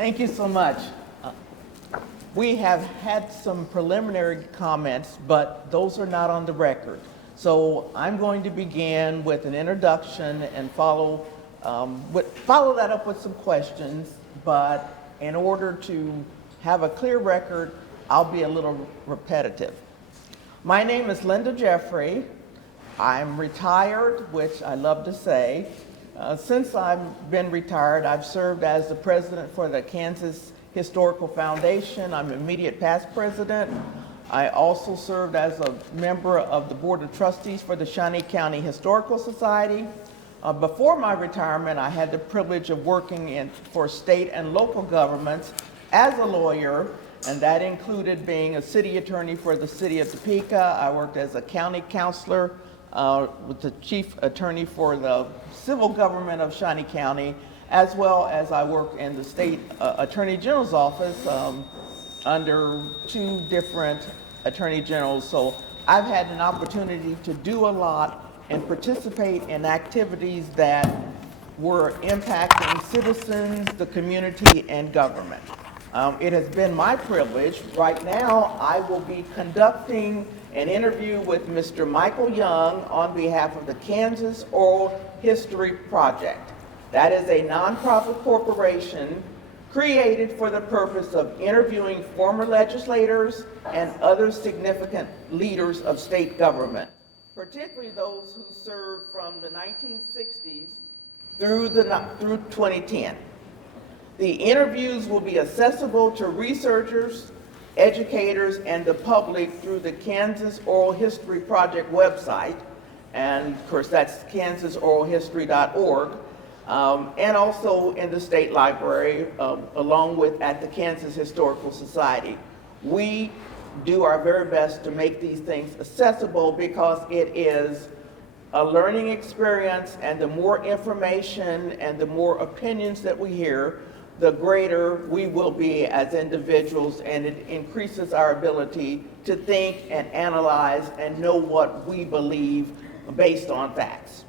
Thank you so much. We have had some preliminary comments, but those are not on the record. So I'm going to begin with an introduction and follow that up with some questions, but in order to have a clear record, I'll be a little repetitive. My name is Linda Jeffrey. I'm retired, which I love to say. Since I've been retired, I've served as the president for the Kansas Historical Foundation. I'm immediate past president. I also served as a member of the Board of Trustees for the Shawnee County Historical Society. Before my retirement, I had the privilege of working for state and local governments as a lawyer, and that included being a city attorney for the city of Topeka. I worked as a county counselor with the chief attorney for the civil government of Shawnee County, as well as I worked in the state attorney general's office under two different attorney generals. So I've had an opportunity to do a lot and participate in activities that were impacting citizens, the community, and government. It has been my privilege. Right now, I will be conducting an interview with Mr. Michael Young on behalf of the Kansas Oral History Project. That is a nonprofit corporation created for the purpose of interviewing former legislators and other significant leaders of state government, particularly those who served from the 1960s through 2010. The interviews will be accessible to researchers, educators, and the public through the Kansas Oral History Project website, and of course that's kansasoralhistory.org, and also in the state library, along with at the Kansas Historical Society. We do our very best to make these things accessible because it is a learning experience, and the more information and the more opinions that we hear, the greater we will be as individuals, and it increases our ability to think and analyze and know what we believe based on facts.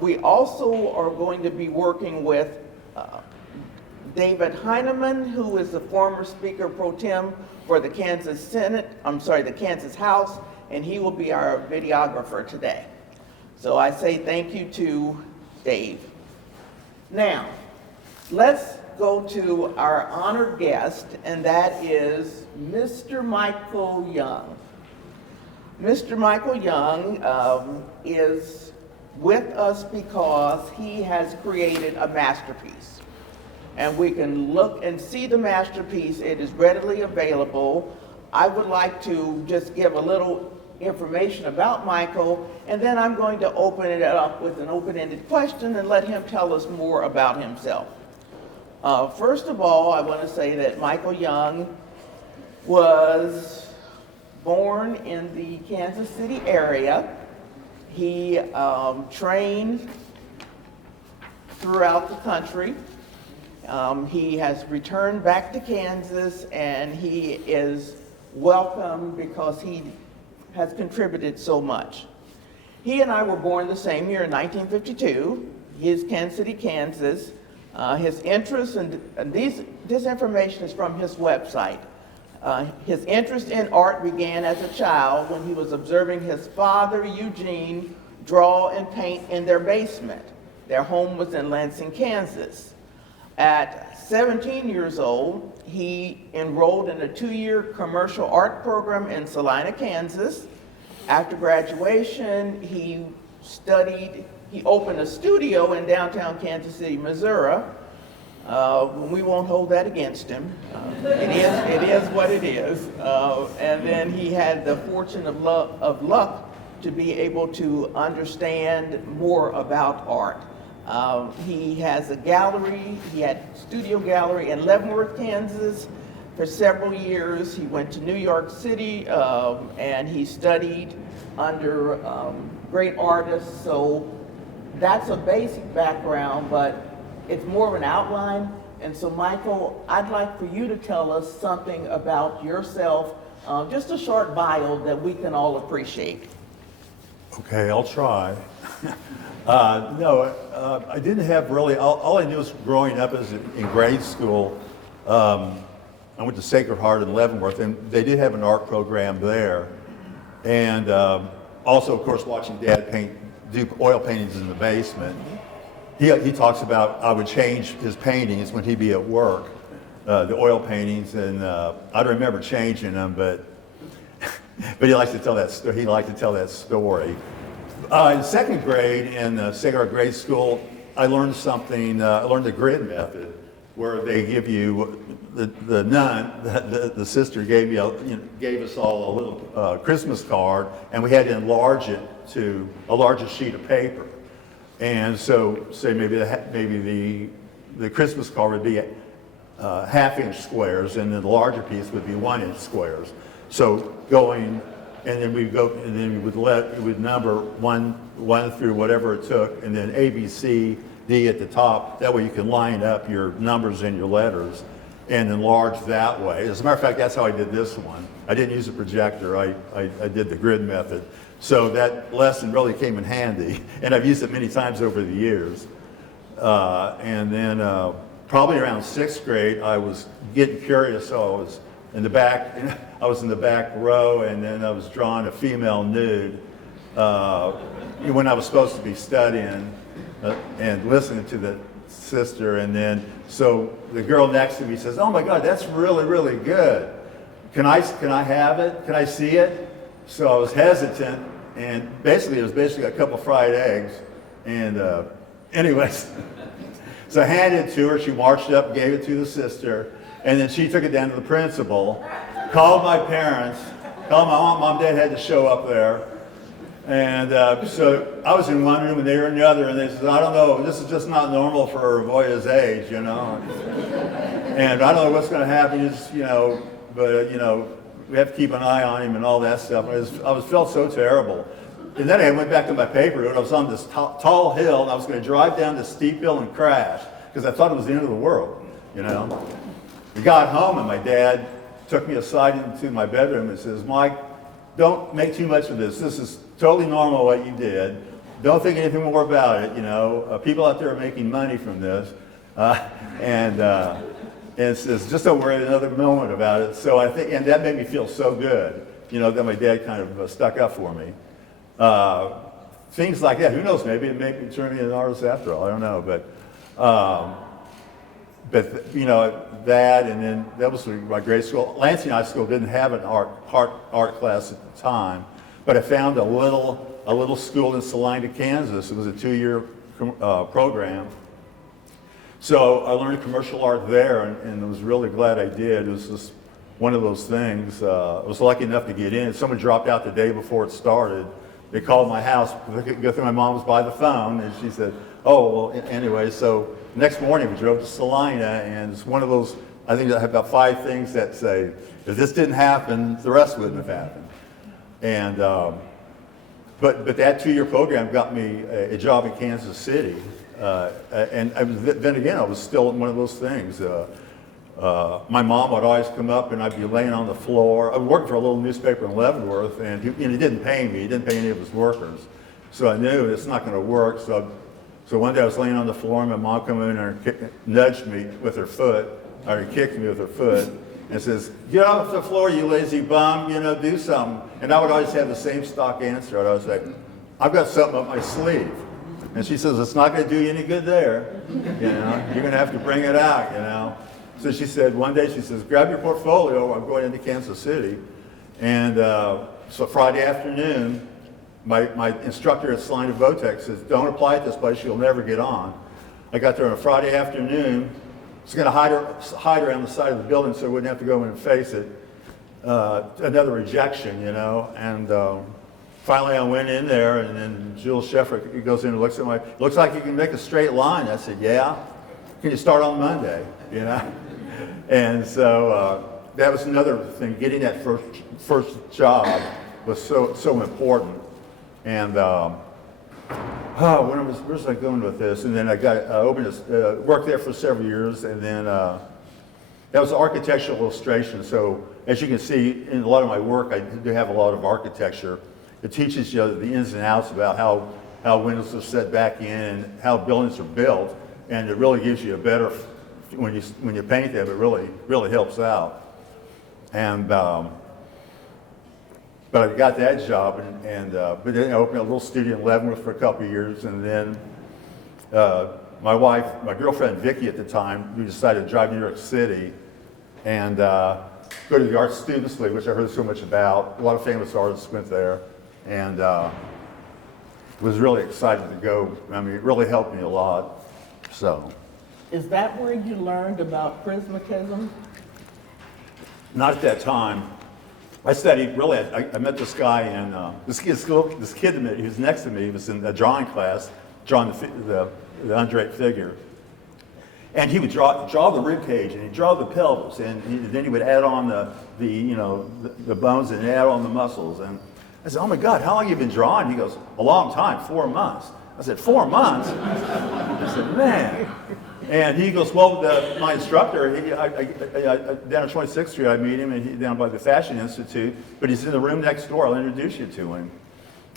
We also are going to be working with David Heineman, who is the former Speaker Pro Tem for the Kansas House, and he will be our videographer today. So I say thank you to Dave. Now, let's go to our honored guest, and that is Mr. Michael Young. Mr. Michael Young is with us because he has created a masterpiece. And we can look and see the masterpiece. It is readily available. I would like to just give a little information about Michael, and then I'm going to open it up with an open-ended question and let him tell us more about himself. First of all, I want to say that Michael Young was born in the Kansas City area. He trained throughout the country. He has returned back to Kansas, and he is welcome because he has contributed so much. He and I were born the same year in 1952. He is Kansas City, Kansas. His interest, and this information is from his website. His interest in art began as a child when he was observing his father, Eugene, draw and paint in their basement. Their home was in Lansing, Kansas. At 17 years old, he enrolled in a 2-year commercial art program in Salina, Kansas. After graduation, he opened a studio in downtown Kansas City, Missouri. We won't hold that against him. It is what it is. And then he had the fortune of luck to be able to understand more about art. He has a gallery. He had a studio gallery in Leavenworth, Kansas for several years. He went to New York City and he studied under great artists. So that's a basic background, but it's more of an outline. And so Michael, I'd like for you to tell us something about yourself, just a short bio that we can all appreciate. Okay, I'll try. No, I didn't have really, all I knew was growing up as in grade school, I went to Sacred Heart in Leavenworth, and they did have an art program there. And also, of course, watching Dad do oil paintings in the basement. He talks about I would change his paintings when he'd be at work, the oil paintings, and I don't remember changing them, but he likes to tell that story. He liked to tell that story. In second grade in Sacred Heart Grade School, I learned something. I learned the grid method, where they give you the nun, the sister gave gave us all a little Christmas card, and we had to enlarge it to a larger sheet of paper. And so, say maybe the Christmas card would be half-inch squares, and then the larger piece would be 1-inch squares. So going, and then we would number one through whatever it took, and then A, B, C, D at the top. That way you can line up your numbers and your letters and enlarge that way. As a matter of fact, that's how I did this one. I didn't use a projector. I did the grid method. So that lesson really came in handy, and I've used it many times over the years. And then probably around 6th grade, I was getting curious, so I was in the back. I was in the back row, and then I was drawing a female nude when I was supposed to be studying and listening to the sister. And then so the girl next to me says, "Oh my God, that's really, really good. Can I have it? Can I see it?" So I was hesitant, and it was basically a couple fried eggs. And anyways, so I handed it to her. She marched up, gave it to the sister, and then she took it down to the principal, called my parents, called my mom, dad had to show up there. And so I was in one room and they were in the other, and they said, "I don't know, this is just not normal for a boy his age, you know. And I don't know what's going to happen, but we have to keep an eye on him," and all that stuff. I felt so terrible. And then I went back to my paper route. I was on this tall hill, and I was going to drive down this steep hill and crash because I thought it was the end of the world, We got home, and my dad took me aside into my bedroom and says, "Mike, don't make too much of this. This is totally normal what you did. Don't think anything more about it. People out there are making money from this, and it says just don't worry another moment about it." So I think, and that made me feel so good, that my dad kind of stuck up for me. Things like that. Who knows? Maybe it made me turn into an artist after all. I don't know, but that, and then that was my grade school. Lansing High School didn't have an art class at the time, but I found a little school in Salina, Kansas. It was a 2-year program. So I learned commercial art there, and I was really glad I did. It was just one of those things. I was lucky enough to get in. Someone dropped out the day before it started. They called my house. Good thing my mom was by the phone, and she said, "Oh, well, anyway." So next morning we drove to Salina, and it's one of those, I think I have about 5 things that say, if this didn't happen, the rest wouldn't have happened. And but that 2-year program got me a job in Kansas City. And then again, I was still one of those things. My mom would always come up, and I'd be laying on the floor. I worked for a little newspaper in Leavenworth, and he didn't pay me. He didn't pay any of his workers. So I knew it's not going to work. So one day I was laying on the floor, and my mom came in and nudged me with her foot, or kicked me with her foot, and says, "Get off the floor, you lazy bum, do something." And I would always have the same stock answer. I'd always say, "I've got something up my sleeve." And she says, "It's not going to do you any good there. You're going to have to bring it out, So she said, one day she says, "Grab your portfolio, I'm going into Kansas City." And so Friday afternoon, my instructor at Salina Votech says, "Don't apply at this place, you'll never get on." I got there on a Friday afternoon. I was going to hide around the side of the building so I wouldn't have to go in and face it. Another rejection, and finally I went in there, and then Jules Sheffer goes in and looks at "Looks like you can make a straight line." I said, "Yeah. Can you start on Monday?" And so that was another thing. Getting that first job was so important. And where was I going with this? And then I worked there for several years, and then that was architectural illustration. So as you can see in a lot of my work, I do have a lot of architecture. it teaches you the ins and outs about how windows are set back in and how buildings are built, and it really gives you a better, when you paint them, it really helps out. And but I got that job, but then I opened a little studio in Leavenworth for a couple of years, and then my girlfriend Vicki at the time, we decided to drive to New York City and go to the Art Students League, which I heard so much about. A lot of famous artists went there, and was really excited to go. I mean, it really helped me a lot. So, Is that where you learned about prismatism? not at that time. I studied, really, I met this guy in, this kid who was next to me, he was in a drawing class, drawing the undraped figure. And he would draw the rib cage, and he'd draw the pelvis, and then he would add on the bones and add on the muscles. And I said, oh my God, how long have you been drawing? He goes, a long time, 4 months. I said, 4 months? I said, man. And he goes, well, my instructor, down at 26th Street, I meet him, and down by the Fashion Institute, but he's in the room next door. I'll introduce you to him.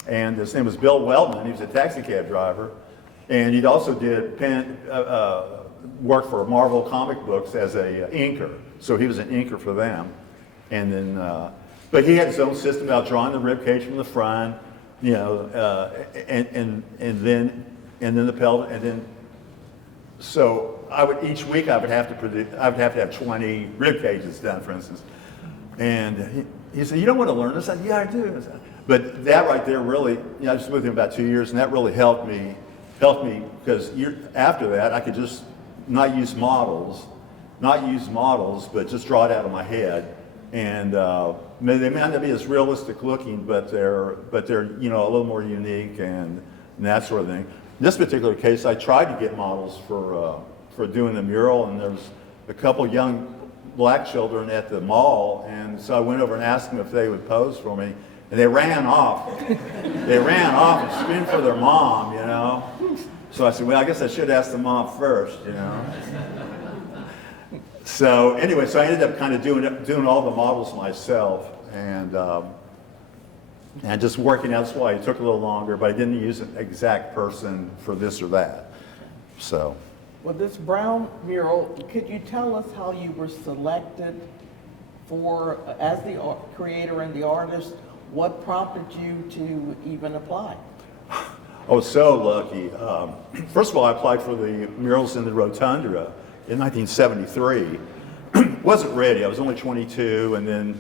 And his name was Bill Weltman. He was a taxi cab driver. And he also did work for Marvel comic books as a inker. So he was an inker for them. And then, but he had his own system about drawing the rib cage from the front, and then the pelvis, and then. So each week I would have to have 20 rib cages done, for instance. And he said, "You don't want to learn this?" I said, "Yeah, I do." But that right there really, I was with him about 2 years, and that really helped me because after that I could just not use models, but just draw it out of my head. And they may not be as realistic looking, but they're a little more unique and that sort of thing. In this particular case, I tried to get models for doing the mural, and there was a couple young black children at the mall, and so I went over and asked them if they would pose for me, and they ran off. They ran off and screamed for their mom, So I said, well, I guess I should ask the mom first, So anyway, so I ended up kind of doing all the models myself, and just working out. That's why it took a little longer, but I didn't use an exact person for this or that. So. Well, this brown mural, could you tell us how you were selected as the creator and the artist? What prompted you to even apply? I was so lucky. First of all, I applied for the murals in the Rotunda in 1973. Wasn't ready. I was only 22, and then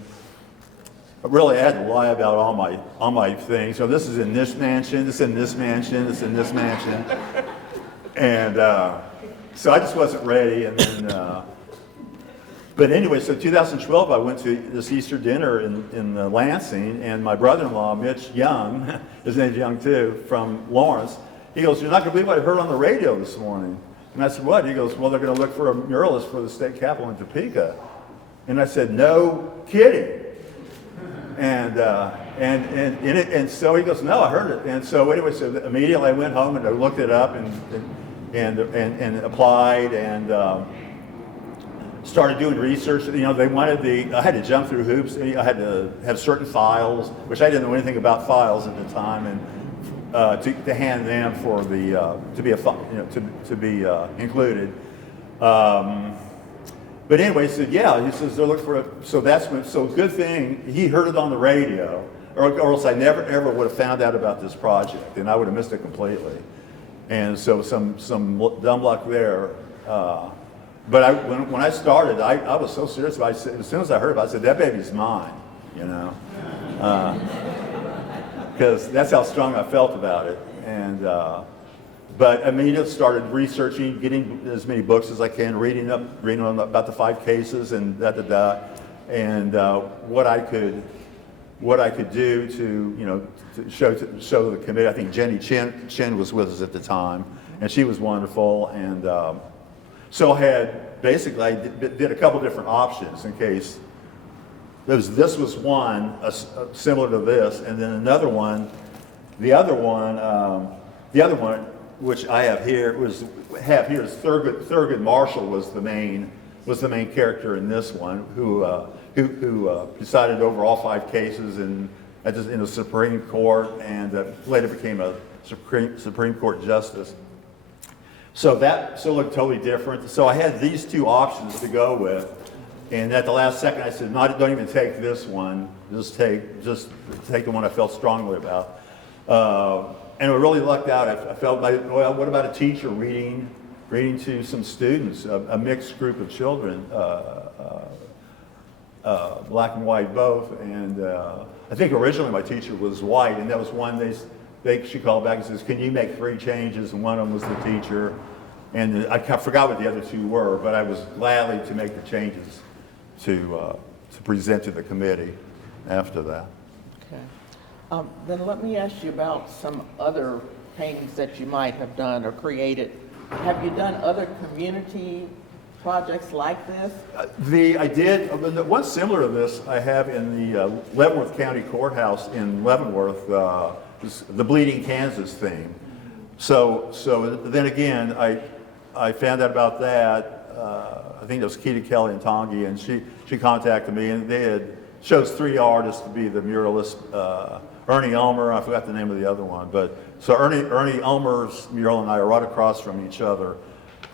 really I had to lie about all my things. So this is in this mansion, this is in this mansion, this is in this mansion, and so I just wasn't ready. And then, but anyway, so 2012 I went to this Easter dinner in Lansing, and my brother-in-law Mitch Young, his name's Young too, from Lawrence. He goes, "You're not going to believe what I heard on the radio this morning." And I said, "What?" He goes, "Well, they're going to look for a muralist for the state capitol in Topeka." And I said, "No kidding." And so he goes, "No, I heard it." And so anyway, so immediately I went home and I looked it up and applied and started doing research. They wanted I had to jump through hoops. I had to have certain files, which I didn't know anything about files at the time, and to hand them for to be included. But anyway, so yeah, he says they're looking for so good thing he heard it on the radio, or else I never ever would have found out about this project, and I would have missed it completely. And so some dumb luck there. But when I started, I was so serious. I said, as soon as I heard about it, I said, "That baby's mine," because that's how strong I felt about it. And but I immediately started researching, getting as many books as I can, reading about the 5 cases and and what I could do to show the committee. I think Jenny Chin was with us at the time, and she was wonderful. And so I did a couple different options in case. This was one similar to this, and then another one. The other one, which I have here, is Thurgood Marshall was the main character in this one, who presided over all 5 cases and in the Supreme Court, and later became a Supreme Court justice. So that looked totally different. So I had these two options to go with, and at the last second I said, don't even take this one. Just take the one I felt strongly about. And I really lucked out. I felt like, well, what about a teacher reading to some students, a mixed group of children, black and white both. And I think originally my teacher was white, and that was one she called back and says, can you make 3 changes? And one of them was the teacher. And I forgot what the other 2 were, but I was gladly to make the changes to present to the committee after that. Okay. Then let me ask you about some other paintings that you might have done or created. Have you done other community projects like this? I did. One similar to this I have in the Leavenworth County Courthouse in Leavenworth, the Bleeding Kansas theme. So then again, I found out about that. I think it was Keita Kelly and Tongi, and she contacted me, and they had chose 3 artists to be the muralists. Ernie Elmer, I forgot the name of the other one, but so Ernie Elmer's mural and I are right across from each other.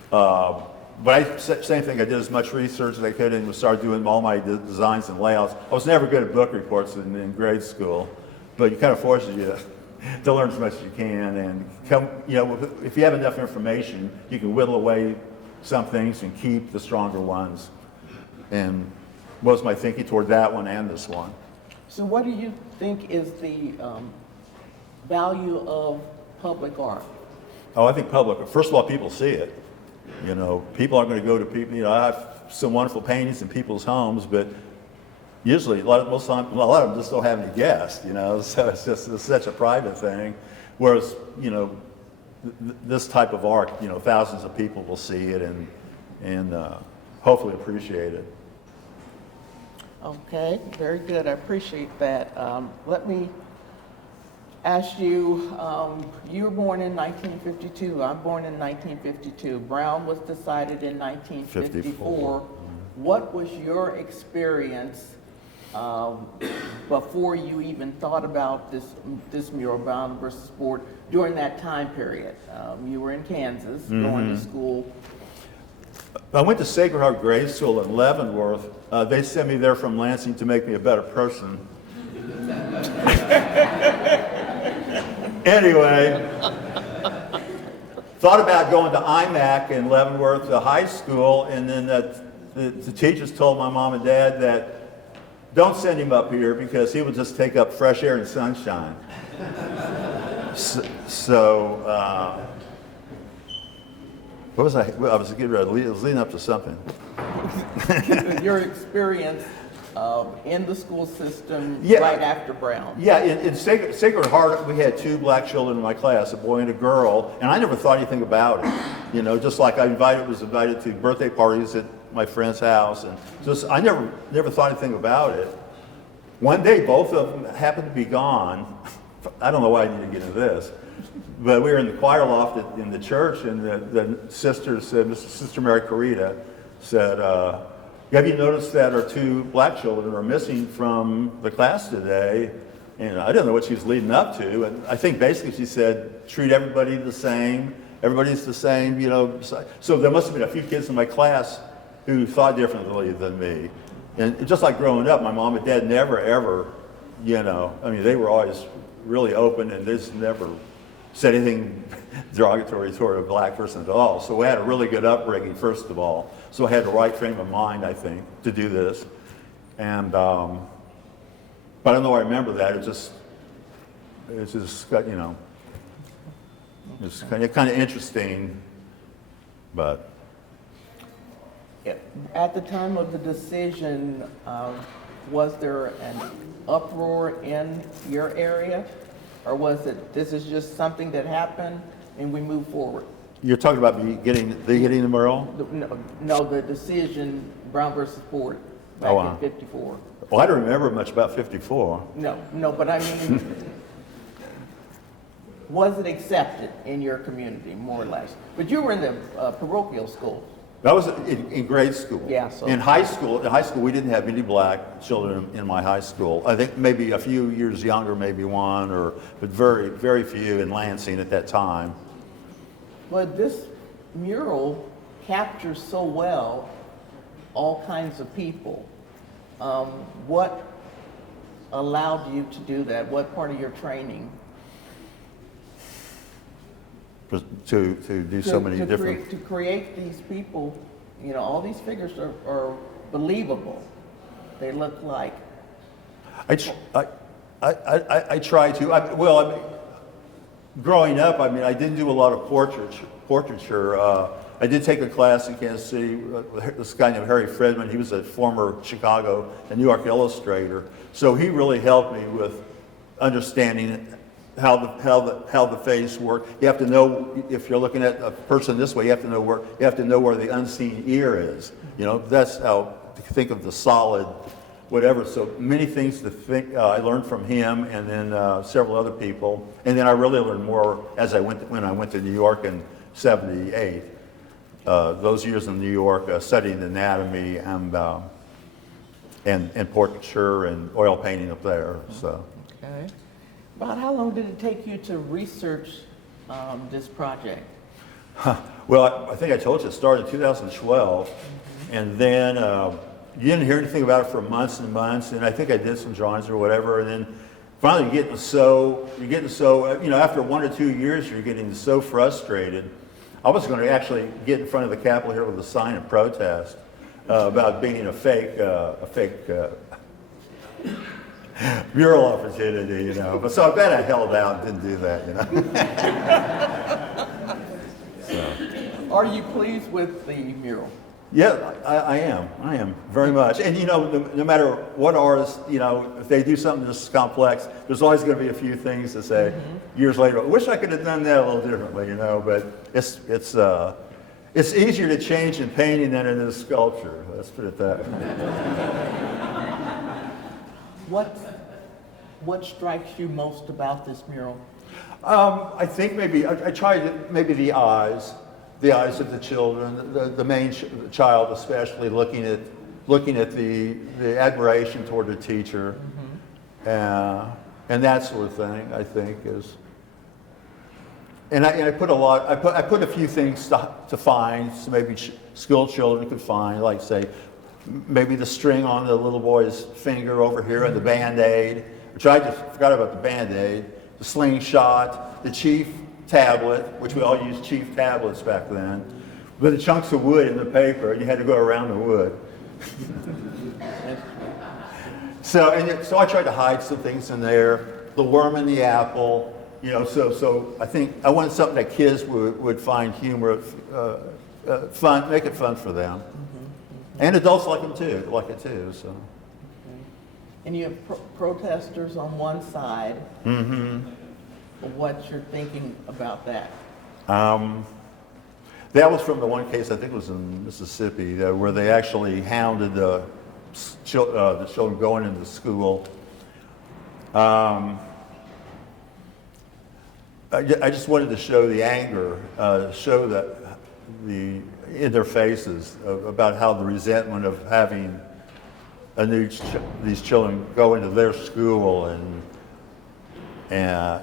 But same thing, I did as much research as I could and started doing all my designs and layouts. I was never good at book reports in grade school, but it kind of forces you to learn as much as you can, and if you have enough information, you can whittle away some things and keep the stronger ones. And what was my thinking toward that one and this one? So what do you think is the value of public art? Oh, I think first of all, people see it. People aren't going to go to people, I have some wonderful paintings in people's homes, but usually, a lot of them just don't have any guests, so it's such a private thing. Whereas, this type of art, thousands of people will see it and hopefully appreciate it. Okay, very good. I appreciate that. Let me ask you, you were born in 1952. I'm born in 1952. Brown was decided in 1954. What was your experience before you even thought about this mural, Brown versus Ford, during that time period? You were in Kansas, going to school. I went to Sacred Heart Grade School in Leavenworth. They sent me there from Lansing to make me a better person. Anyway, thought about going to IMAC in Leavenworth, the high school, and then the teachers told my mom and dad that don't send him up here because he will just take up fresh air and sunshine. What was I was leading up to something. Your experience in the school system right after Brown. Yeah, in Sacred Heart, we had 2 black children in my class, a boy and a girl, and I never thought anything about it. Just like I was invited to birthday parties at my friend's house, and just I never thought anything about it. One day, both of them happened to be gone. I don't know why I need to get into this, but we were in the choir loft in the church, and the sister said, Sister Mary Carita said, have you noticed that our 2 black children are missing from the class today? And I didn't know what she was leading up to, and I think basically she said, treat everybody the same, everybody's the same, So there must have been a few kids in my class who thought differently than me. And just like growing up, my mom and dad never ever, they were always really open, and they just never said anything derogatory toward a black person at all. So we had a really good upbringing, first of all. So I had the right frame of mind, I think, to do this. And, but I don't know why I remember that. It's just it's kind of interesting, but. At the time of the decision, was there an uproar in your area? Or was it, this is just something that happened and we move forward? You're talking about getting the mural? No, the decision, Brown versus Ford, back in 54. Well, I don't remember much about 54. No, but I mean, was it accepted in your community, more or less? But you were in the parochial school. That was in grade school. Yeah, so- In high school, we didn't have any black children in my high school. I think maybe a few years younger, maybe one, but very, very few in Lansing at that time. But this mural captures so well all kinds of people. What allowed you to do that? What part of your training? To do so many different. To create these people, you know, all these figures are believable. They look like. I try to. Growing up, I didn't do a lot of portraiture. I did take a class in Kansas City with this guy named Harry Fredman. He was a former Chicago and New York illustrator. So he really helped me with understanding how the face works. You have to know, if you're looking at a person this way, you have to know where the unseen ear is. You know, that's how to think of the solid whatever. So many things to think. I learned from him, and then several other people, and then I really learned more when I went to New York in '78. Those years in New York, studying anatomy and portraiture and oil painting up there. So. Okay. About how long did it take you to research this project? Well, I think I told you it started in 2012, and then you didn't hear anything about it for months and months, and I think I did some drawings or whatever, and then finally you're getting so, after 1 or 2 years, you're getting so frustrated. I was going to actually get in front of the Capitol here with a sign of protest about being a fake mural opportunity, But so I bet I held out and didn't do that, So. Are you pleased with the mural? Yeah, I am very much. And no matter what artist, if they do something this complex, there's always going to be a few things to say years later. I wish I could have done that a little differently, But it's easier to change in painting than it is sculpture. Let's put it that way. What strikes you most about this mural? I think maybe I tried maybe the eyes of the children, the main child especially, looking at the admiration toward the teacher, and that sort of thing. I think is, and I put a few things to find, so maybe skilled children could find, like say, maybe the string on the little boy's finger over here and the Band-Aid, which I just forgot about the Band-Aid, the slingshot, the chief tablet, which we all used chief tablets back then, with the chunks of wood in the paper, and you had to go around the wood. So I tried to hide some things in there, the worm in the apple, so I think I wanted something that kids would find humorous, fun, make it fun for them. And adults like it too. So. And you have protesters on one side. What you're thinking about that? That was from the one case, I think it was in Mississippi, where they actually hounded the children going into school. I just wanted to show the anger, show that in their faces about how the resentment of having these children go into their school, and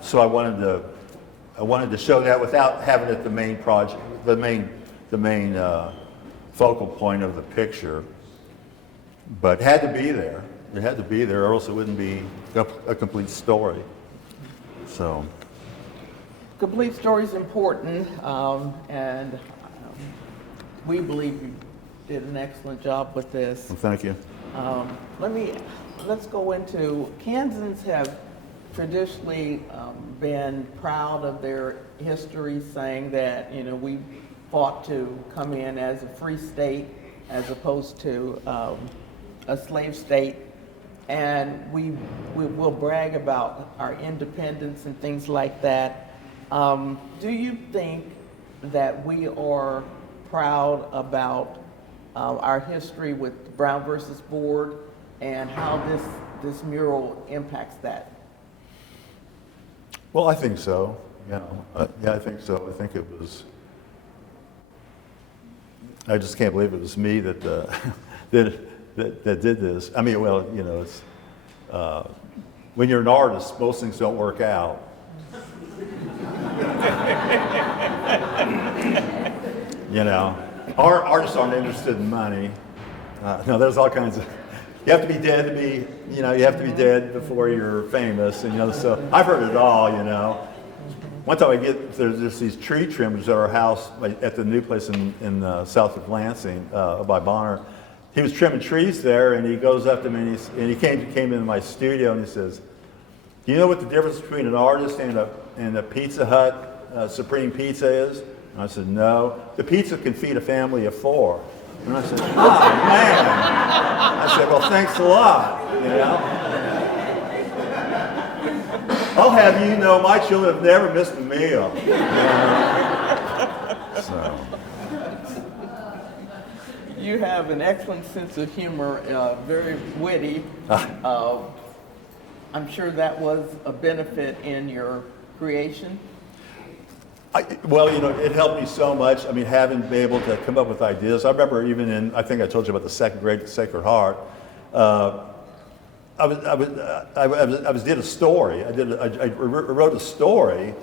so I wanted to show that without having it the main project, the main focal point of the picture. But it had to be there. It had to be there, or else it wouldn't be a complete story. So. Complete story is important, and we believe you did an excellent job with this. Well, thank you. Let's go into, Kansans have traditionally been proud of their history, saying that, we fought to come in as a free state as opposed to a slave state. And we will brag about our independence and things like that. Do you think that we are proud about our history with Brown versus Board and how this mural impacts that? Well, I think so. Yeah, I think so. I think it was. I just can't believe it was me that that did this. I mean, well, you know, it's when you're an artist, most things don't work out. You know, artists aren't interested in money. No, there's all kinds of. You have to be dead to be, you know, you have to be dead before you're famous, and you know. So I've heard it all, you know. One time there's these tree trimmers at our house at the new place in south of Lansing by Bonner. He was trimming trees there, and he goes up to me and he came into my studio and he says, "Do you know what the difference between an artist and a Pizza Hut Supreme Pizza is?" And I said, "No. The pizza can feed a family of 4." And I said, "Oh man!" I said, "Well, thanks a lot." You know. I'll have you know, my children have never missed a meal. You know? So. You have an excellent sense of humor, very witty. I'm sure that was a benefit in your creation. Well, you know, it helped me so much. I mean, having been able to come up with ideas. I remember even in, I think I told you about the second grade Sacred Heart. I did a story. I wrote a story,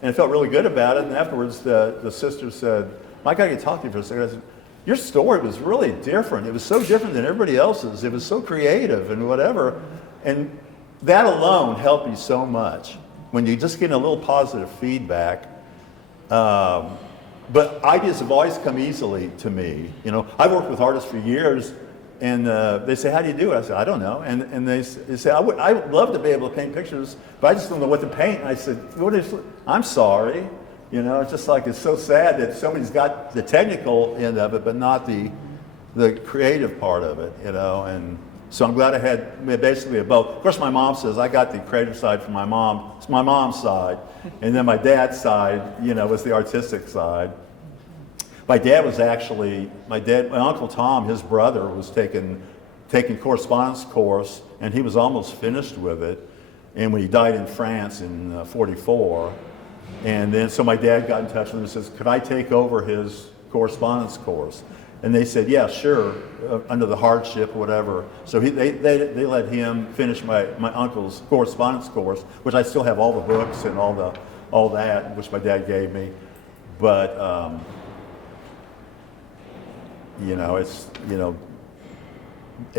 and I felt really good about it. And afterwards, the sister said, "Mike, I can talk to you for a second." I said, "Your story was really different. It was so different than everybody else's. It was so creative and whatever." And that alone helped me so much. When you just get a little positive feedback. But ideas have always come easily to me. You know, I've worked with artists for years. And they say, "How do you do it?" I said, "I don't know." And they say, I would love to be able to paint pictures, but I just don't know what to paint." And I said, "I'm sorry." You know, it's just like, it's so sad that somebody's got the technical end of it, but not the creative part of it, you know. And so I'm glad I had basically a both. Of course, my mom says I got the creative side from my mom. It's my mom's side. And then my dad's side, you know, was the artistic side. My dad was actually, my Uncle Tom, his brother, was taking correspondence course, and he was almost finished with it. And when he died in France in 44, and then so my dad got in touch with him and says, "Could I take over his correspondence course?" And they said, "Yeah, sure," under the hardship or whatever. So they let him finish my uncle's correspondence course, which I still have all the books and all that, which my dad gave me. But you know, it's, you know,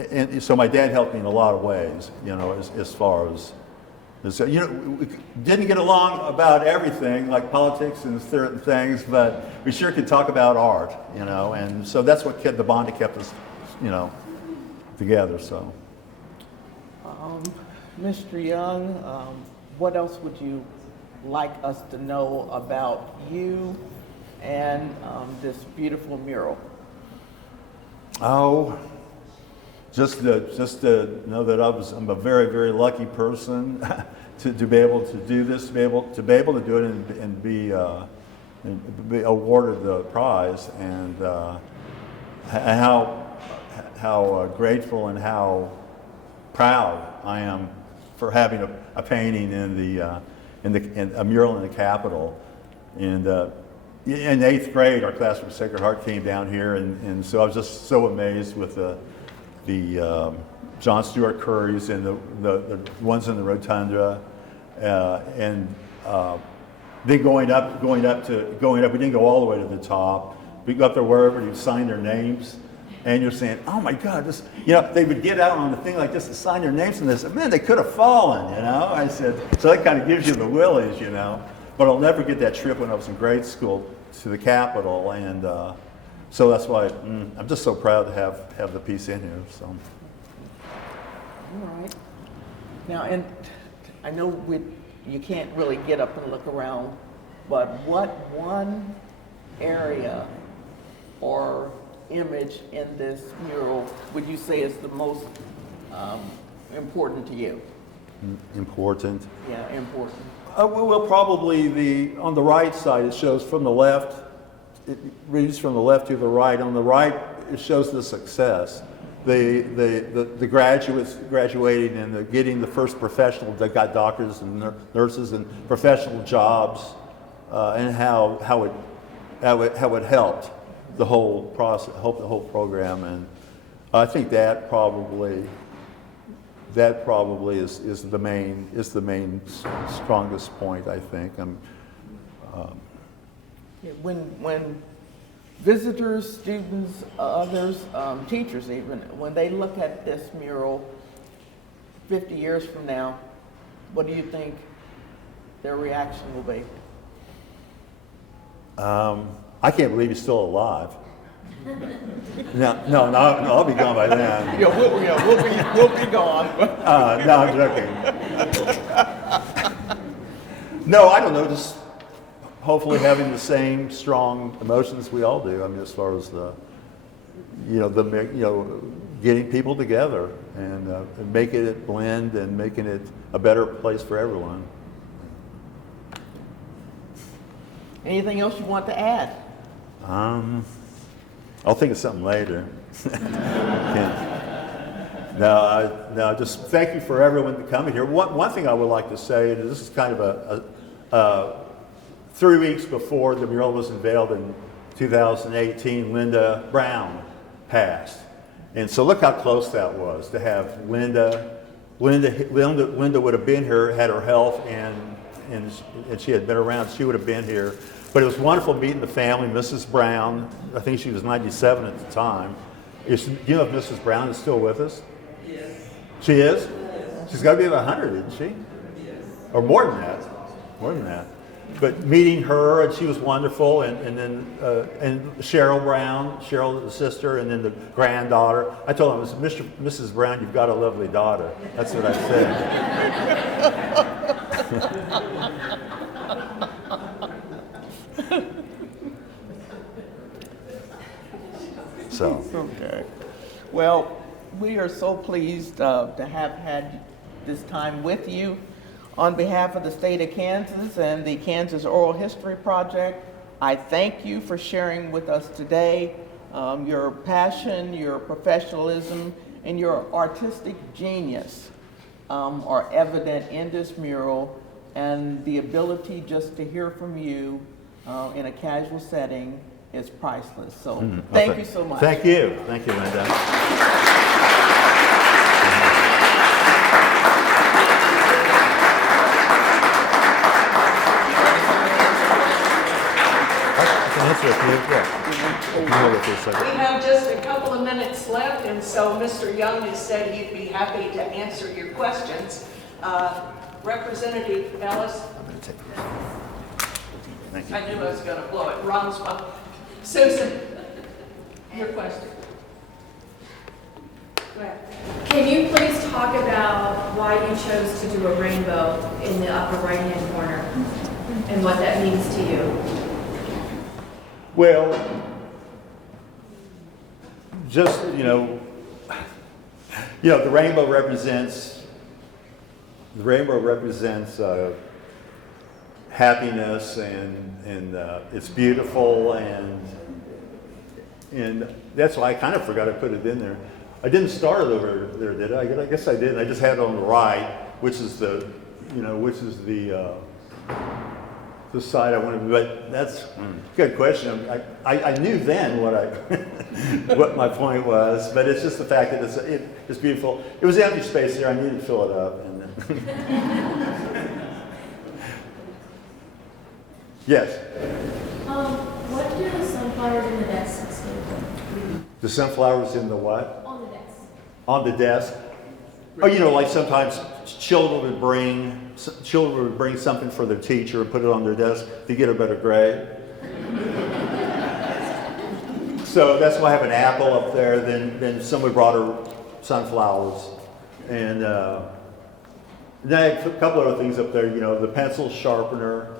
and so my dad helped me in a lot of ways, you know, as far as, you know, we didn't get along about everything, like politics and certain things, but we sure could talk about art, you know, and so that's what kept the bond that kept us, you know, together, so. Mr. Young, what else would you like us to know about you and this beautiful mural? Oh, just to know that I'm a very, very lucky person to be able to do this, to be able to do it and be awarded the prize, and how grateful and how proud I am for having a painting in a mural in the Capitol. And in 8th grade, our class from Sacred Heart came down here, and so I was just so amazed with the John Stewart Currys and the ones in the rotunda, and then going up. We didn't go all the way to the top. We go up there wherever you sign their names, and you're saying, "Oh my God, this!" You know, they would get out on the thing like this to sign their names, and they said, "Man, they could have fallen." You know, I said, so that kind of gives you the willies, you know. But I'll never get that trip when I was in grade school to the Capitol, and so that's why I'm just so proud to have the piece in here. So. All right. Now, and I know you can't really get up and look around, but what one area or image in this mural would you say is the most important to you? Important? Yeah, important. Well, probably on the right side, it shows from the left, it reads from the left to the right. On the right, it shows the success. The graduates graduating and getting the first professional, that got doctors and nurses and professional jobs, and how it helped the whole process, the whole program, and I think that probably is the main strongest point, I think. When visitors, students, others, teachers even, when they look at this mural 50 years from now, what do you think their reaction will be? I can't believe he's still alive. No, I'll be gone by then. We'll be gone. No, I'm joking. No, I don't know. Just hopefully having the same strong emotions we all do. I mean, as far as getting people together and making it blend and making it a better place for everyone. Anything else you want to add? I'll think of something later. No, just thank you for everyone coming here. One thing I would like to say, and this is kind of a 3 weeks before the mural was unveiled in 2018, Linda Brown passed. And so look how close that was to have Linda would have been here, had her health, and she had been around, she would have been here. But it was wonderful meeting the family. Mrs. Brown, I think she was 97 at the time. Do you know if Mrs. Brown is still with us? Yes. She is? Yes. She's got to be about 100, isn't she? Yes. Or more than that. More than that. But meeting her, and she was wonderful, and then Cheryl Brown, Cheryl the sister, and then the granddaughter. I told them, Mrs. Brown, you've got a lovely daughter. That's what I said. So. Okay. Well, we are so pleased to have had this time with you. On behalf of the state of Kansas and the Kansas Oral History Project, I thank you for sharing with us today. Your passion, your professionalism, and your artistic genius are evident in this mural, and the ability just to hear from you in a casual setting is priceless. So thank you so much. Thank you, Linda. We have just a couple of minutes left, and so Mr. Young has said he'd be happy to answer your questions. Representative Ellis. Thank you. I knew I was going to blow it. Ron's one. Susan, your question. Go ahead. Can you please talk about why you chose to do a rainbow in the upper right-hand corner and what that means to you? Well, just, the rainbow represents happiness, and it's beautiful, and that's why I kind of forgot to put it in there. I didn't start it over there, did I? I guess I did. I just had it on the right, which is the side I wanted, but that's a good question. I knew then what my point was, but it's just the fact that it's beautiful. It was empty space there. I needed to fill it up. And yes. What do the sunflowers in the desk stand for? The sunflowers in the what? On the desk. On the desk. Oh, like sometimes children would bring something for their teacher and put it on their desk to get a better grade. So that's why I have an apple up there. Then somebody brought her sunflowers, and then I have a couple other things up there. The pencil sharpener,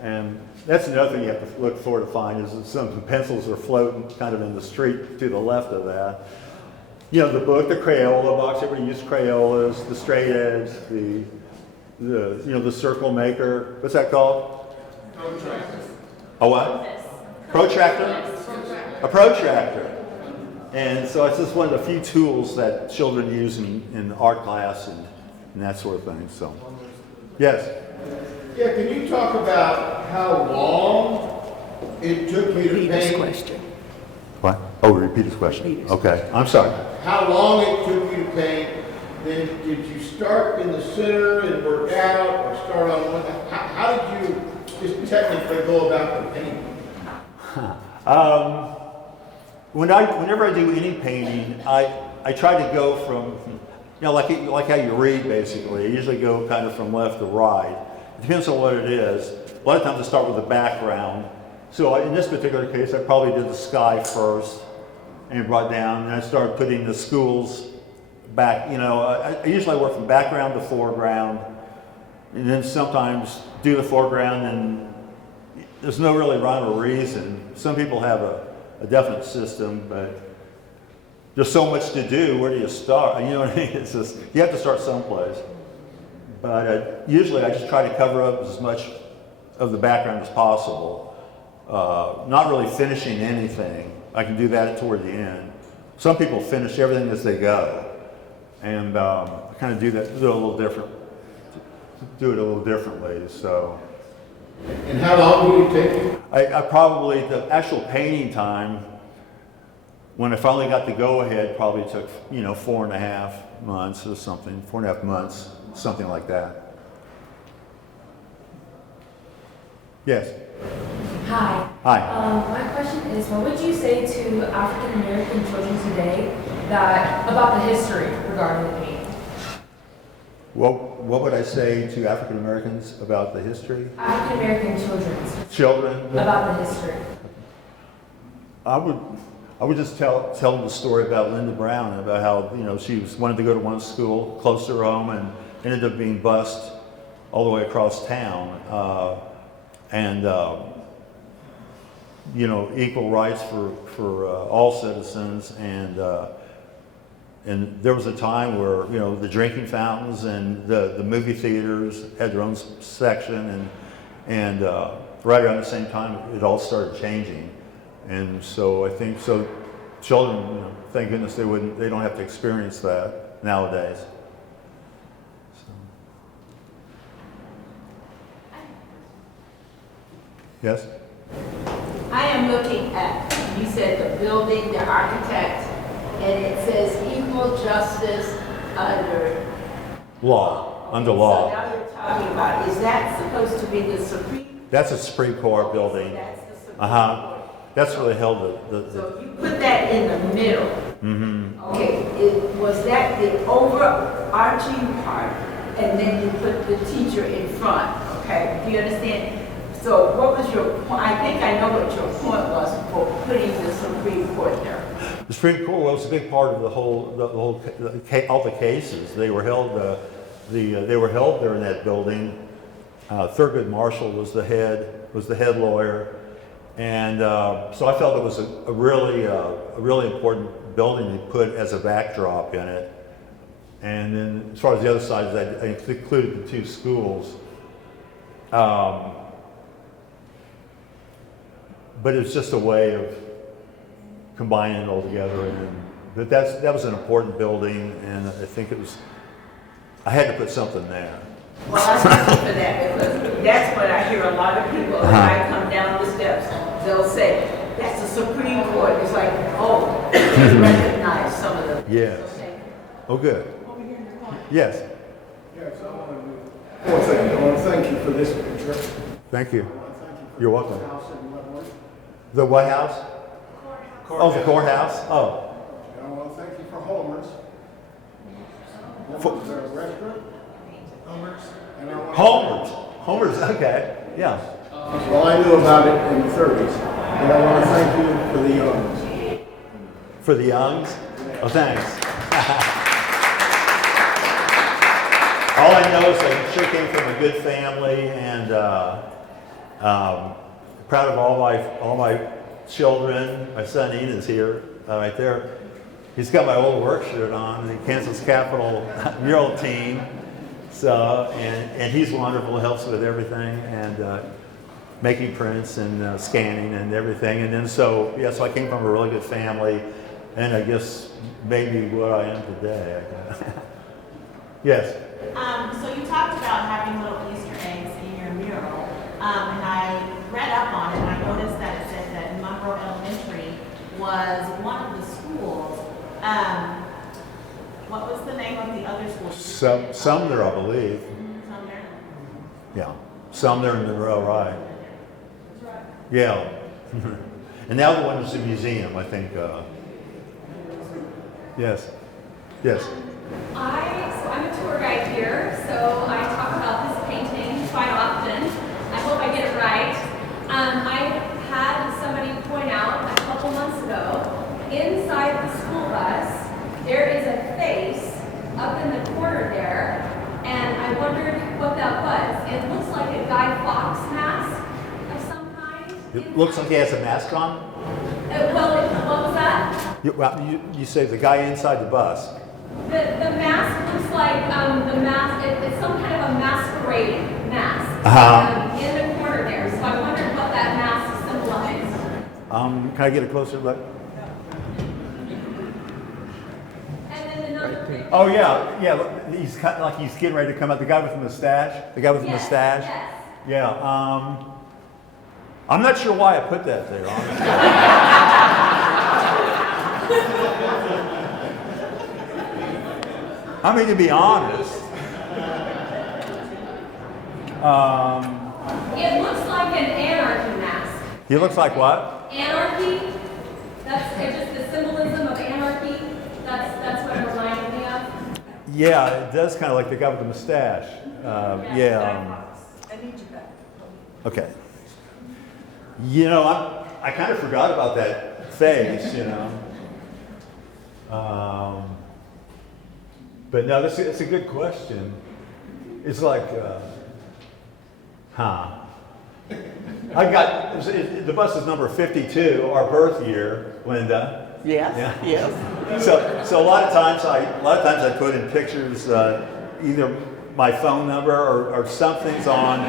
and that's another thing you have to look for to find is that some pencils are floating kind of in the street to the left of that. The book, the Crayola box, everybody used Crayolas, the straight edge, the circle maker. What's that called? Protractor. A what? Protractor? A protractor. And so it's just one of the few tools that children use in art class and that sort of thing. So, yes. Yeah, can you talk about how long it took me to Repeat his paint, question. What? Oh, repeat his question. Repeat his Okay, I'm sorry. how long it took you to paint, then did you start in the center and work out, or start on one? How did you just technically go about the painting? Whenever I do any painting, I try to go from, like how you read basically. I usually go kind of from left to right. It depends on what it is. A lot of times I start with the background. So in this particular case, I probably did the sky first and brought down, and I started putting the schools back. I usually work from background to foreground, and then sometimes do the foreground, and there's no really rhyme or reason. Some people have a definite system, but there's so much to do. Where do you start? You know what I mean? It's just, you have to start someplace. But usually I just try to cover up as much of the background as possible. Not really finishing anything. I can do that toward the end. Some people finish everything as they go. And I kind of do it a little differently, so. And how long did it take you? I probably, the actual painting time, when I finally got the go-ahead, probably took, 4.5 months or something, 4.5 months, something like that. Yes? Hi. Hi. My question is, what would you say to African American children today about the history regarding the painting? What would I say to African Americans about the history? African American Children? about the history. I would just tell them the story about Linda Brown, about how, she wanted to go to one school close to her home and ended up being bused all the way across town. Equal rights for all citizens, and there was a time where the drinking fountains and the movie theaters had their own section, and right around the same time it all started changing, and so I think children, thank goodness they don't have to experience that nowadays. So. Yes. I am looking at, you said the building, the architect, and it says equal justice under Under So law. now you're talking about, is that supposed to be the Supreme? That's a Supreme Court building. That's the Supreme Uh-huh. That's where they held the So you put that in the middle. Mm-hmm. Okay, was that the overarching part, and then you put the teacher in front, okay? Do you understand? So what was your point? I think I know what your point was for putting the Supreme Court there. The Supreme Court was a big part of all the cases. They were held. They were held there in that building. Thurgood Marshall was the head lawyer, and so I felt it was a really important building to put as a backdrop in it. And then as far as the other side, I included the two schools. But it's just a way of combining it all together. But that was an important building, and I think I had to put something there. Well, I thank you for that, because that's what I hear a lot of people, when I come down the steps, they'll say, that's the Supreme Court. It's like, oh, they recognize some of them. Yes. Oh, good. Yes. Yes, I want to thank you for this picture. Thank you. I want to thank you for You're the welcome. house in Leavenworth. The White House? Oh, the courthouse? Oh. And I want to thank you for Homer's. For- Homer's restaurant. Homer's. And I want Homer's, okay. Yeah. Well, I knew about it in the 30s. And I want to thank you for the Youngs. For the Youngs? Oh, thanks. All I know is I sure came from a good family, and proud of all my children. My son Ian is here, right there. He's got my old work shirt on, the Kansas Capitol mural team. So, and he's wonderful, helps with everything, and making prints and scanning and everything. And then so I came from a really good family, and I guess made me what I am today. Yes. So you talked about having little Easter eggs in your mural, and I read up on it, and I noticed that was one of the schools. What was the name of the other school? Sumner, I believe. Sumner. Yeah, Sumner and Monroe, right? Yeah. And now the one is a museum, I think. Yes. Yes. I'm a tour guide here, so I talk about this painting quite often. I hope I get it right. I had somebody point out a couple months ago, inside the school bus, there is a face up in the corner there, and I wondered what that was. It looks like a Guy Fawkes mask of some kind. It looks like he has a mask on. What was that? You say the guy inside the bus. The mask looks like the mask. It's some kind of a masquerade mask in the corner there. So I wondered what that mask symbolized. Can I get a closer look? And then another picture. Oh yeah. Look, he's kind of like he's getting ready to come out. The guy with the mustache. The guy with the mustache. Yes. Yeah. I'm not sure why I put that there, honestly. I mean, to be honest. It looks like an anarchy mask. He looks like what? Anarchy. That's just the symbolism of anarchy. That's what it reminded me of. Yeah, it does kind of like the guy with the mustache. Yeah. I need you back. Okay. You know, I kind of forgot about that face, you know. But no, it's a good question. It's like, the bus is number 52, our birth year, Linda. Yes, Yeah. yes. So a lot of times I put in pictures either my phone number or something's on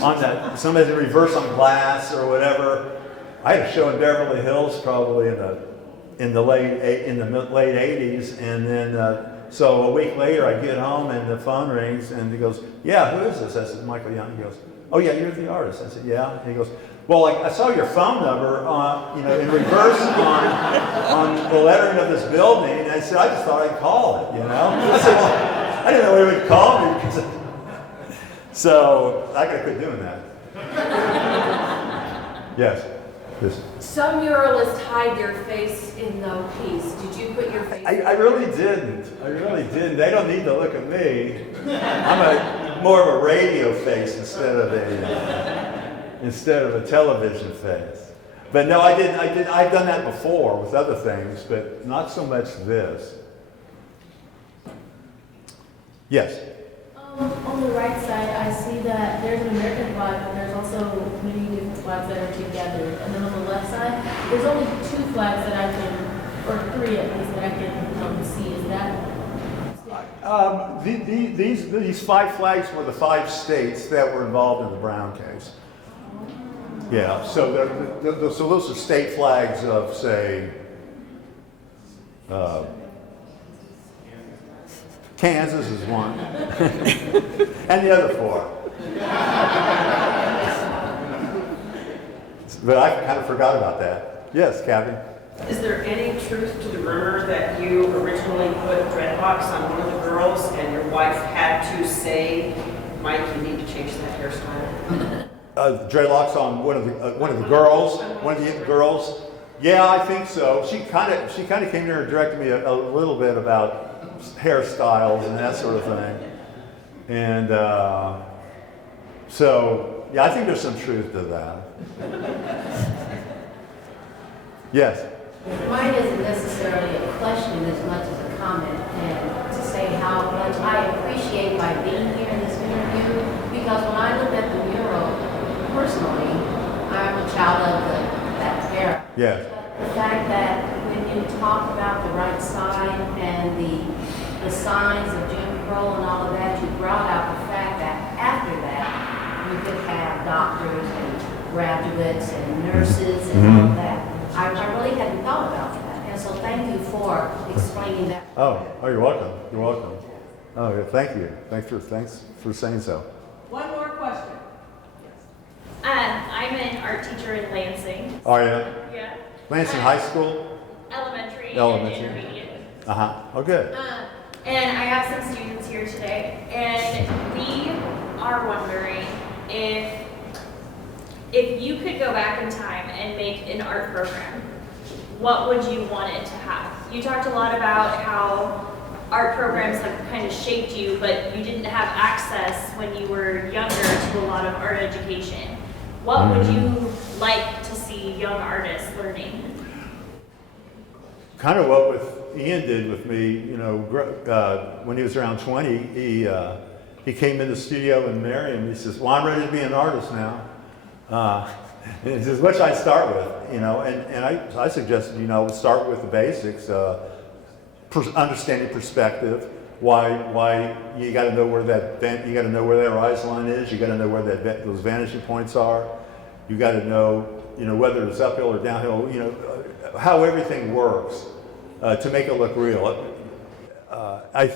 that, somebody's in reverse on glass or whatever. I had a show in Beverly Hills probably in the late 80s, and then so a week later I get home and the phone rings and he goes, "Yeah, who is this?" I said, "Michael Young." He goes, "Oh yeah, you're the artist." I said, "Yeah." And he goes, "Well, I saw your phone number in reverse on the lettering of this building." And I said, "I just thought I'd call it, you know." I said, "Well, I didn't know he would call me." So I gotta quit doing that. Yes. Yes. Some muralists hide their face in the piece. Did you put your face? I really didn't. They don't need to look at me. I'm more of a radio face instead of a television face. But no, I didn't. I've done that before with other things, but not so much this. Yes. On the right side, I see that there's an American flag, but there's also many different flags that are together. And then on the left side, there's only 2 flags that I can, or 3 at least, that I can see. Is that? These 5 flags were the 5 states that were involved in the Brown case. Yeah, so those are state flags of, say, Kansas is one, and the other 4. But I kind of forgot about that. Yes, Kathy? Is there any truth to the rumor that you originally put dreadlocks on one of the girls and your wife had to say, "Mike, you need to change that hairstyle"? Dreadlocks on one of the girls. Yeah, I think so. She kind of came here and directed me a little bit about hairstyles and that sort of thing. And so, yeah, I think there's some truth to that. Yes? Mine isn't necessarily a question as much as a comment, and to say how much I appreciate by being here in this interview, because when I looked at the mural, personally, I'm a child of that era. Yes. The fact that when you talk about the right side and the signs of Jim Crow and all of that, you brought out the fact that after that, we could have doctors and graduates and nurses and all of that. I really hadn't thought about that, and so thank you for explaining that. Oh, you're welcome. You're welcome. Oh, yeah, thank you. Thanks for saying so. One more question. I'm an art teacher in Lansing. Are you? Yeah. Lansing High School? Elementary. and intermediate. Oh, good. And I have some students here today, and we are wondering if you could go back in time and make an art program, what would you want it to have? You talked a lot about how art programs have kind of shaped you, but you didn't have access when you were younger to a lot of art education. What would you like to see young artists learning? Kind of what Ian did with me, you know, when he was around 20, he came in the studio in Merriam. He says, "Well, I'm ready to be an artist now." And he says, "What should I start with?" You know, and I suggested, you know, start with the basics, understanding perspective. Why you got to know where you got to know where that rise line is. You got to know where those vanishing points are. You got to know, you know, whether it's uphill or downhill. You know, how everything works to make it look real.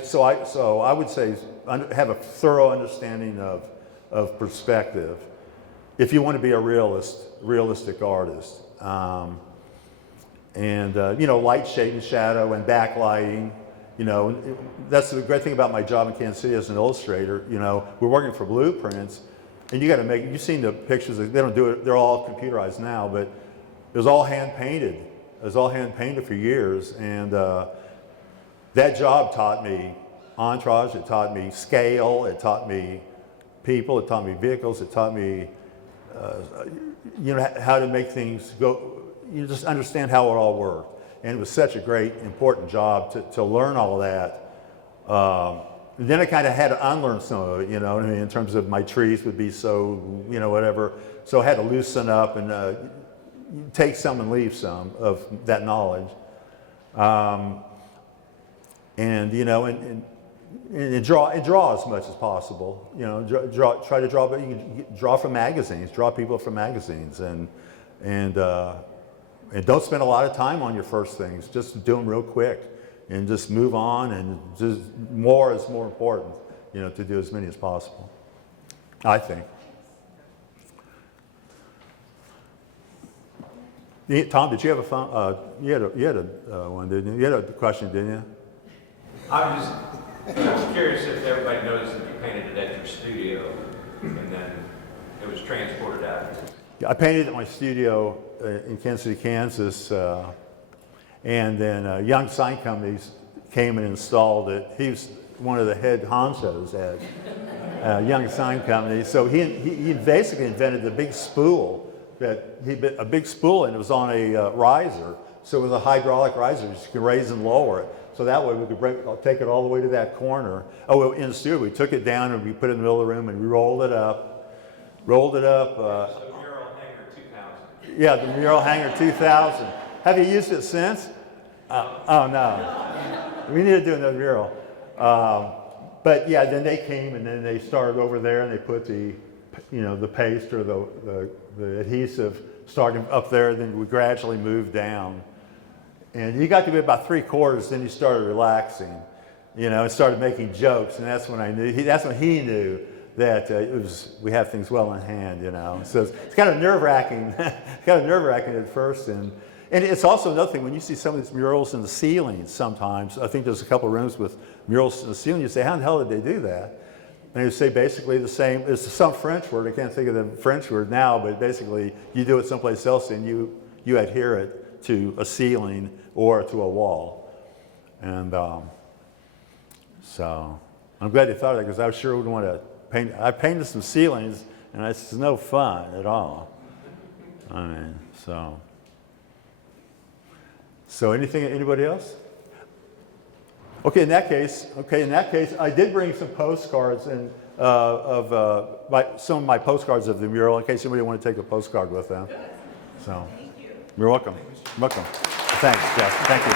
So I would say have a thorough understanding of perspective if you want to be a realistic artist. You know, light, shade, and shadow, and backlighting. You know, that's the great thing about my job in Kansas City as an illustrator. You know, we're working for blueprints, and you got to make. You've seen the pictures. They don't do it. They're all computerized now, but it was all hand painted. It was all hand painted for years, and that job taught me entourage. It taught me scale. It taught me people. It taught me vehicles. It taught me, you know, how to make things go. You just understand how it all worked. And it was such a great, important job to learn all that. And then I kind of had to unlearn some of it, you know what I mean, in terms of my trees would be so, you know, whatever. So I had to loosen up and take some and leave some of that knowledge. And, you know, and draw as much as possible. You know, try to draw, but you can draw from magazines, draw people from magazines, and don't spend a lot of time on your first things. Just do them real quick and just move on, and just more is more important, you know, to do as many as possible, I think. Tom, did you have a phone? You had a one, didn't you? You had a question, didn't you? I was just curious if everybody knows that you painted it at your studio and then it was transported out. I painted at my studio in Kansas City, Kansas, and then Young Sign Companies came and installed it. He was one of the head honchos at Young Sign Company. So he basically invented the big spool a big spool, and it was on a riser. So it was a hydraulic riser, you can raise and lower it. So that way we could take it all the way to that corner. Oh, well, in the studio, we took it down and we put it in the middle of the room and we rolled it up. So mural hanger 2000. Yeah, the mural hanger 2000. Have you used it since? Oh no, we need to do another mural. But yeah, then they came and then they started over there and they put the, you know, the paste or the adhesive starting up there. Then we gradually moved down. And he got to be about 3/4, then he started relaxing, you know, and started making jokes, and that's when I knew. That's when he knew that we have things well in hand, you know. So it's kind of nerve-wracking, at first, and it's also another thing when you see some of these murals in the ceilings. Sometimes I think there's a couple of rooms with murals in the ceiling. You say, how in the hell did they do that? And you say basically the same. It's some French word. I can't think of the French word now, but basically you do it someplace else and you adhere it to a ceiling or to a wall. And so I'm glad you thought of that, because I sure would want to paint. I painted some ceilings and it's no fun at all. I mean, so anybody else? Okay, in that case, I did bring some postcards and some of my postcards of the mural in case anybody want to take a postcard with them. So, you're welcome. Welcome. Thanks, Jeff. Thank you.